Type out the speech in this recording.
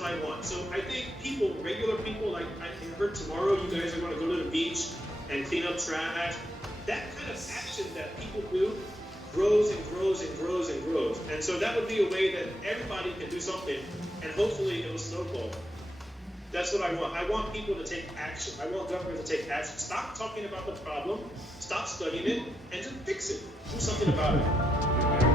what I want. So I think people, regular people, like I heard tomorrow you guys are going to go to the beach and clean up trash. That kind of action that people do grows and grows and grows and grows. And so that would be a way that everybody can do something, and hopefully it will snowball. That's what I want. I want people to take action. I want government to take action. Stop talking about the problem, stop studying it, and just fix it. Do something about it.